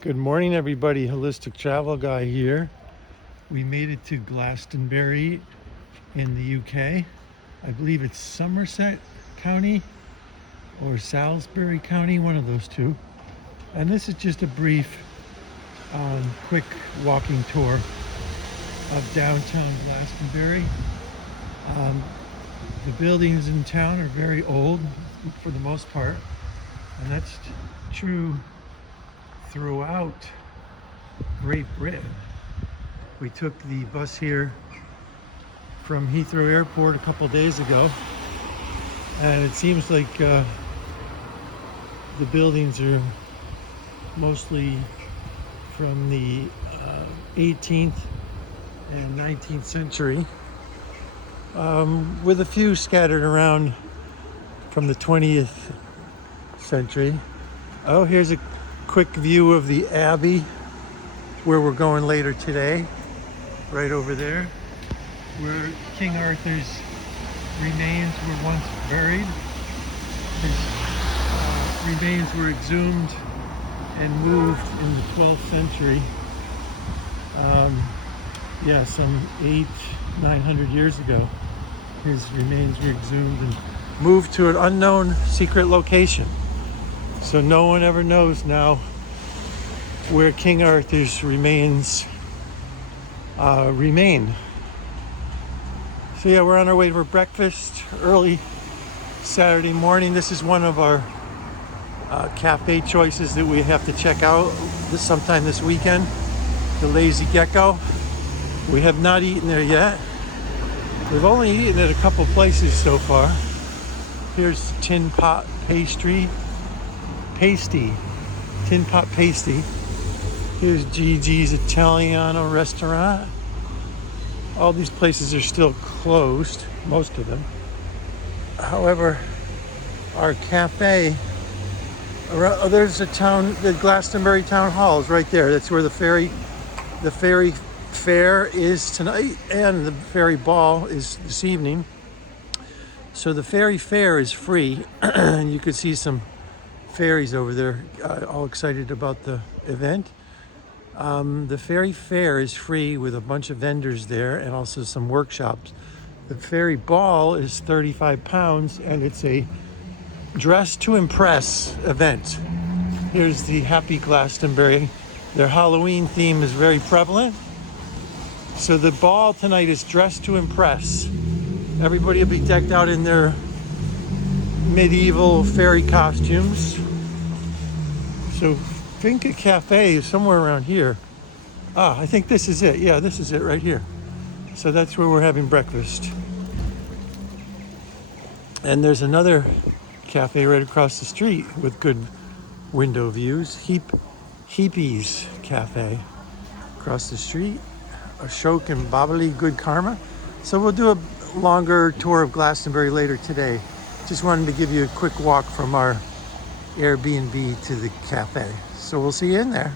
Good morning, everybody. Holistic Travel Guy here. We made it to Glastonbury in the UK. I believe it's Somerset County or Salisbury County, one of those two. And this is just a brief, quick walking tour of downtown Glastonbury. The buildings in town are very old for the most part, and that's true throughout Great Britain. We took the bus here from Heathrow Airport a couple days ago, and it seems like the buildings are mostly from the 18th and 19th century, with a few scattered around from the 20th century. Oh, here's a quick view of the Abbey where we're going later today, right over there, where King Arthur's remains were once buried. His remains were exhumed and moved in the 12th century. Some 900 years ago. His remains were exhumed and moved to an unknown secret location. So no one ever knows now where King Arthur's remains remain. So yeah, we're on our way for breakfast early Saturday morning. This is one of our cafe choices that we have to check out sometime this weekend. The Lazy Gecko. We have not eaten there yet. We've only eaten at a couple places so far. Here's Tin Pot Pasty. Tin Pot Pasty. Here's Gigi's Italiano restaurant. All these places are still closed, most of them. However, our cafe, there's the Glastonbury Town Hall is right there. That's where the ferry fair is tonight, and the ferry ball is this evening. So the ferry fair is free, and you could see some ferries over there, all excited about the event. The ferry fair is free with a bunch of vendors there and also some workshops. The ferry ball is £35, and it's a dress to impress event. Here's the Happy Glastonbury. Their Halloween theme is very prevalent. So the ball tonight is dress to impress. Everybody will be decked out in their medieval fairy costumes. So Finca Cafe is somewhere around here. I think this is it. Yeah, this is it right here. So that's where we're having breakfast. And there's another cafe right across the street with good window views. Heapies Cafe across the street. Ashok and Babali Good Karma. So we'll do a longer tour of Glastonbury later today. Just wanted to give you a quick walk from our Airbnb to the cafe. So we'll see you in there.